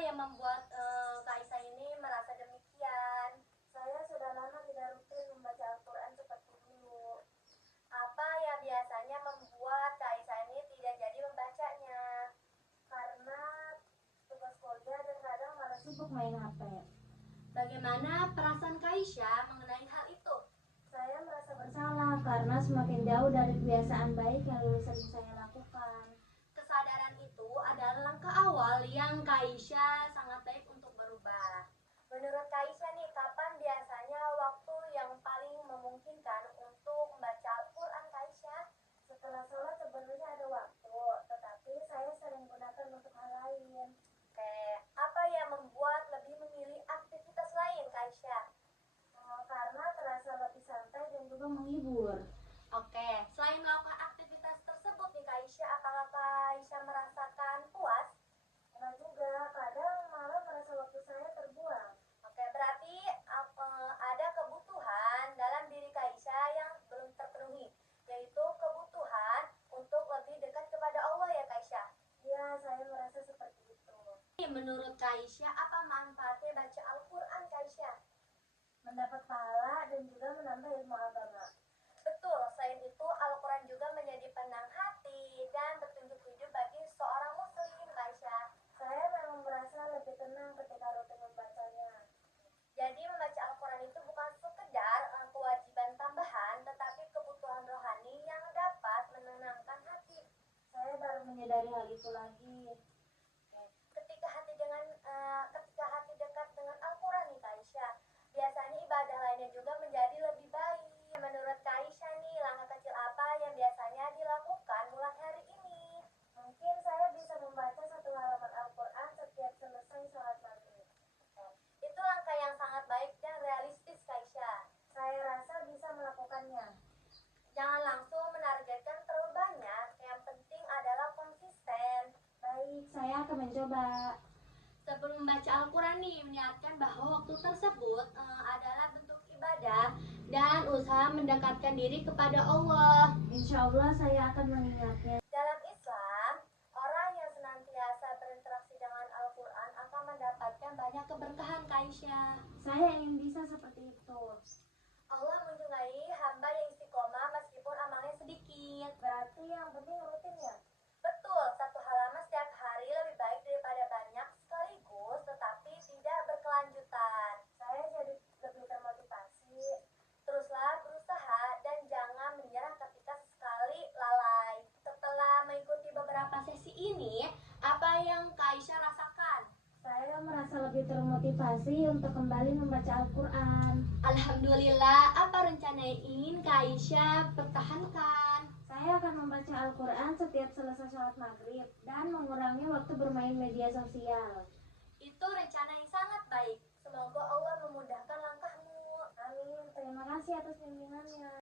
yang membuat Kak Isa ini merasa demikian? Saya sudah lama tidak rutin membaca Al-Quran seperti dulu. Apa yang biasanya membuat Kak Isa ini tidak jadi membacanya? Karena tugas kuliah dan kadang malah sibuk main HP. Bagaimana perasaan Kak Isa mengenai hal itu? Saya merasa bersalah karena semakin jauh dari kebiasaan baik yang dulu sering saya lakukan. Kesadaran itu adalah langkah awal yang Kak Isa sangat baik untuk berubah. Menurut Kak Isa nih, kapan biasanya waktu yang paling memungkinkan untuk membaca Al-Quran Kak Isa? Setelah sholat sebenarnya ada waktu, tetapi saya sering gunakan untuk hal lain. Oke, apa yang membuat lebih memilih aktivitas lain Kak Isa? Karena terasa lebih santai dan juga menghibur. Oke, selain melakukan aktivitas tersebut nih Kak Isya, apakah Kak Isya merasakan puas? Karena juga kadang malah merasa waktu saya terbuang. Oke, berarti ada kebutuhan dalam diri Kak Isya yang belum terpenuhi, yaitu kebutuhan untuk lebih dekat kepada Allah ya Kak Isya? Ya, saya merasa seperti itu. Menurut Kak Isya, apa manfaatnya baca Al-Quran Kak Isya? Mendapat pahala dan juga menambah ilmu agama. Betul, selain itu Al-Quran juga menjadi penenang hati dan petunjuk hidup bagi seorang muslim Kak Isya. Saya memang merasa lebih tenang ketika rutin membacanya. Jadi membaca Al-Quran itu bukan sekedar kewajiban tambahan, tetapi kebutuhan rohani yang dapat menenangkan hati. Saya baru menyadari hal itu lagi. Ketika hati dekat dengan Al-Quran nih Kak Isya, biasanya ibadah lainnya juga menjadi lebih baik. Menurut Kak Isya nih, langkah kecil apa yang biasanya dilakukan mulai hari ini? Mungkin saya bisa membaca satu halaman Al-Quran setiap selesai sholat maghrib. Itu langkah yang sangat baik dan realistis Kak Isya. Saya rasa bisa melakukannya. Jangan langsung menargetkan terlalu banyak, yang penting adalah konsisten. Baik, saya akan mencoba. Sebelum membaca Al-Quran nih, meniatkan bahwa waktu tersebut adalah bentuk ibadah dan usaha mendekatkan diri kepada Allah. Insya Allah saya akan mengingatnya. Dalam Islam, orang yang senantiasa berinteraksi dengan Al-Quran akan mendapatkan banyak keberkahan Kak Isya. Saya ingin bisa seperti itu. Allah menyukai hamba yang istiqomah meskipun amalnya sedikit. Berarti yang penting rutin ya? Betul, satu halaman setiap hari lebih baik daripada banyak sekaligus tetapi tidak berkelanjutan. Saya jadi lebih termotivasi. Teruslah berusaha dan jangan menyerah ketika sekali lalai. Setelah mengikuti beberapa sesi ini, apa yang Kak Isya rasakan? Saya merasa lebih termotivasi untuk kembali membaca Al-Quran. Alhamdulillah, apa rencana yang ingin Kak Isya pertahankan? Saya akan membaca Al-Quran setiap selesai sholat maghrib dan mengurangi waktu bermain media sosial. Itu rencana yang sangat baik. Semoga Allah memudahkan langkahmu. Amin. Terima kasih atas bimbingannya.